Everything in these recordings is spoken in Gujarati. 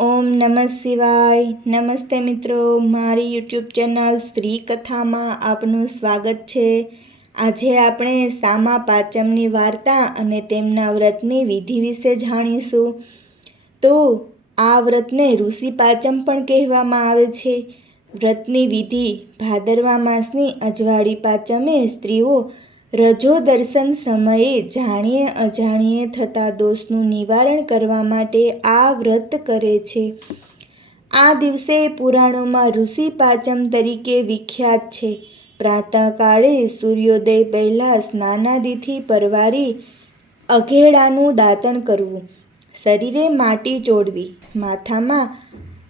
ઓમ નમઃ શિવાય. નમસ્તે મિત્રો, મારી યુટ્યુબ ચેનલ શ્રી કથામાં આપનું સ્વાગત છે. આજે આપણે સામા પાંચમની વાર્તા અને તેમના વ્રતની વિધિ વિશે જાણીશું. તો આ વ્રતને ઋષિ પાંચમ પણ કહેવામાં આવે છે. વ્રતની વિધિ ભાદરવા માસની અજવાળી પાંચમે સ્ત્રીઓ રજો દર્શન સમયે જાણીએ અજાણીએ થતા દોષનું નિવારણ કરવા માટે આ વ્રત કરે છે. આ દિવસે પુરાણોમાં ઋષિ પાંચમ તરીકે વિખ્યાત છે. પ્રાતઃકાળે સૂર્યોદય પહેલાં સ્નાનાદિથી પરવારી અઘેડાનું દાંતણ કરવું, શરીરે માટી ચોડવી, માથામાં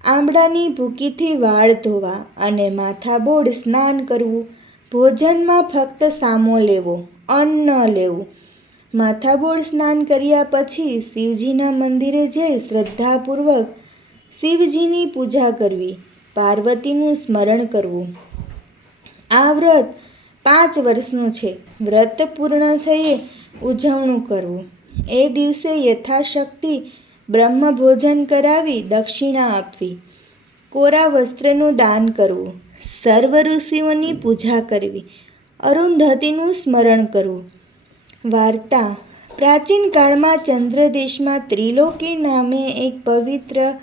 આંબળાની ભૂકીથી વાળ ધોવા અને માથાબોળ સ્નાન કરવું ભોજનમાં ફક્ત સામો લેવો, અન્ન ન લેવું. માથાબોળ સ્નાન કર્યા પછી શિવજીના મંદિરે જઈ શ્રદ્ધાપૂર્વક શિવજીની પૂજા કરવી, પાર્વતીનું સ્મરણ કરવું. આ વ્રત પાંચ વર્ષનું છે. વ્રત પૂર્ણ થઈએ ઉજવણું કરવું. એ દિવસે યથાશક્તિ બ્રહ્મભોજન કરાવી દક્ષિણા આપવી. કોરા વસ્ત્રનું દાન કરવું. સર્વ ઋષિઓની પૂજા કરવી. અરુંધતીનું સ્મરણ કરવું. વાર્તા. પ્રાચીન કાળમાં ચંદ્રદેશમાં ત્રિલોકી નામે એક પવિત્ર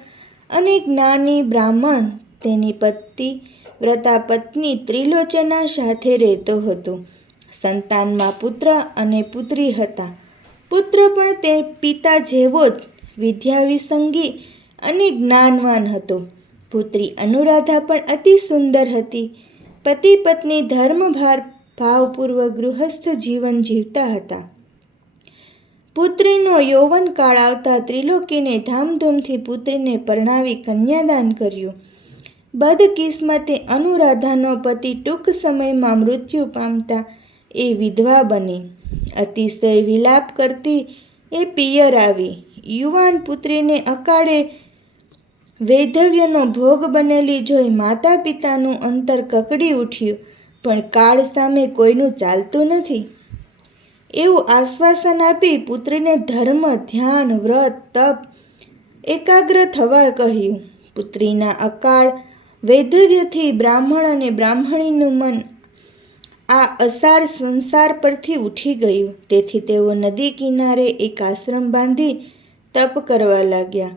અને જ્ઞાની બ્રાહ્મણ તેની પતિ વ્રતા પત્ની ત્રિલોચના સાથે રહેતો હતો. સંતાનમાં પુત્ર અને પુત્રી હતા. પુત્ર પણ તે પિતા જેવો જ વિદ્યાવિસંગી અને જ્ઞાનવાન હતો. પુત્રી અનુરાધા પણ અતિ સુંદર હતી. પતિ પત્ની ધર્મભાર ભાવપૂર્વક ગૃહસ્થ જીવન જીવતા હતા. પુત્રીનો યૌવન કાળ આવતા ત્રિલોકીને ધામધૂમથી પુત્રીને પરણાવી કન્યાદાન કર્યું. બદકિસ્મતે અનુરાધાનો પતિ ટૂંક સમયમાં મૃત્યુ પામતા એ વિધવા બની. અતિશય વિલાપ કરતી એ પિયર આવી. યુવાન પુત્રીને અકાળે વૈધવ્યનો ભોગ બનેલી જોઈ માતા પિતાનું અંતર કકડી ઉઠ્યું, પણ કાળ સામે કોઈનું ચાલતું નથી. એવું આશ્વાસન આપી પુત્રીને ધર્મ, ધ્યાન, વ્રત, તપ, એકાગ્ર થવા કહ્યું. પુત્રીના અકાળ વૈધવ્યથી બ્રાહ્મણ અને બ્રાહ્મણીનું મન આ અસાર સંસાર પરથી ઉઠી ગયું. તેથી તેઓ નદી કિનારે એક આશ્રમ બાંધી તપ કરવા લાગ્યા.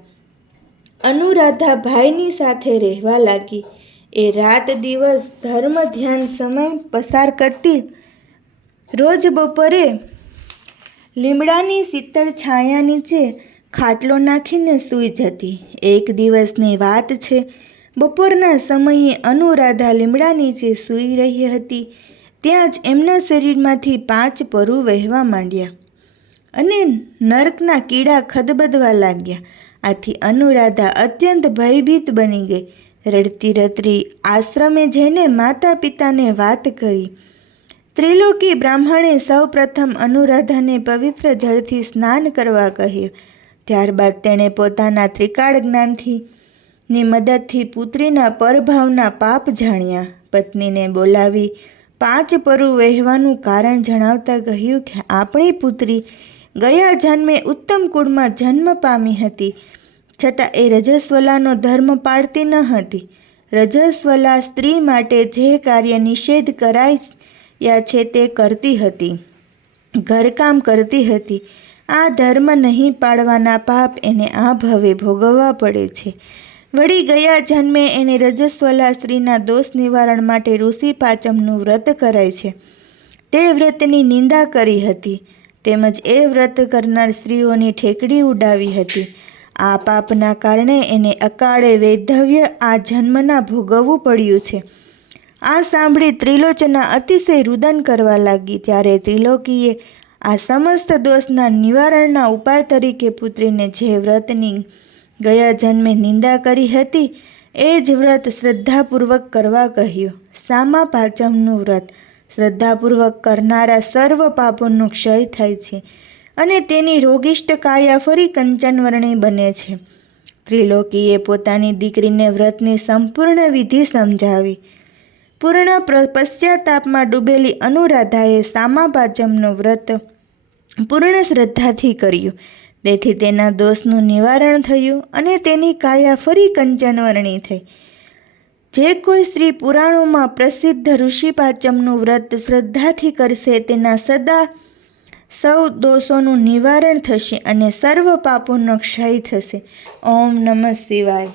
અનુરાધા ભાઈની સાથે રહેવા લાગી. એ રાત દિવસ ધર્મ ધ્યાન સમય પસાર કરતી રોજ બપોરે લીમડાની શીતળ છાયા નીચે ખાટલો નાખીને સૂઈ જતી. એક દિવસની વાત છે, બપોરના સમયે અનુરાધા લીમડા નીચે સૂઈ રહી હતી. ત્યાં જ એમના શરીરમાંથી પાંચ પરુ વહેવા માંડ્યા અને નર્કના કીડા ખદબદવા લાગ્યા. આથી અનુરાધા અત્યંત ભયભીત બની ગઈ. રડતી રડતી આશ્રમે જઈને માતા પિતાને વાત કરી. ત્રિલોકી બ્રાહ્મણે સૌપ્રથમ અનુરાધાને પવિત્ર જળથી સ્નાન કરવા કહ્યું. ત્યારબાદ તેણે પોતાના ત્રિકાળ જ્ઞાનથી ની મદદથી પુત્રીના પરભાવના પાપ જાણ્યા. પત્નીને બોલાવી પાંચ પરુ વહેવાનું કારણ જણાવતા કહ્યું કે, આપણી પુત્રી ગયા જન્મે ઉત્તમ કુળમાં જન્મ પામી હતી. છતાં એ રજસ્વલાનો ધર્મ પાળતી ન હતી. રજસ્વલા સ્ત્રી માટે જે કાર્ય નિષેધ કરાયા છે તે કરતી હતી. ઘરકામ કરતી હતી. આ ધર્મ નહીં પાળવાના પાપ એને આ ભવે ભોગવવા પડે છે. વળી ગયા જન્મે એને રજસ્વલા સ્ત્રીના દોષ નિવારણ માટે ઋષિ પાંચમનું વ્રત કરાય છે. તે વ્રતની નિંદા કરી હતી. તેમજ એ વ્રત કરનાર સ્ત્રીઓની ઠેકડી ઉડાવી હતી. આ પાપના કારણે એને અકાળે વૈધવ્ય આ જન્મના ભોગવવું પડ્યું છે. આ સાંભળી ત્રિલોચના અતિશય રુદન કરવા લાગી, ત્યારે ત્રિલોકીએ આ સમસ્ત દોષના નિવારણના ઉપાય તરીકે પુત્રીને જે વ્રતની ગયા જન્મે નિંદા કરી હતી, એ જ વ્રત શ્રદ્ધાપૂર્વક કરવા કહ્યું. સામા પાંચમનું વ્રત. શ્રદ્ધાપૂર્વક કરનારા સર્વ પાપોનો ક્ષય થાય છે અને તેની રોગિષ્ટ કાયા ફરી કંચનવર્ણી બને છે. ત્રિલોકીએ પોતાની દીકરીને વ્રતની સંપૂર્ણ વિધિ સમજાવી. પૂર્ણ પશ્ચાતાપમાં ડૂબેલી અનુરાધાએ સામા પાંચમનું વ્રત પૂર્ણ શ્રદ્ધાથી કર્યું. તેથી તેના દોષનું નિવારણ થયું અને તેની કાયા ફરી કંચનવર્ણી થઈ. જે કોઈ સ્ત્રી પુરાણોમાં પ્રસિદ્ધ ઋષિપાચમનું વ્રત શ્રદ્ધાથી કરશે, તેના સદા સૌ દોષોનું નિવારણ થશે અને સર્વ પાપોનો ક્ષય થશે. ઓમ નમઃ શિવાય.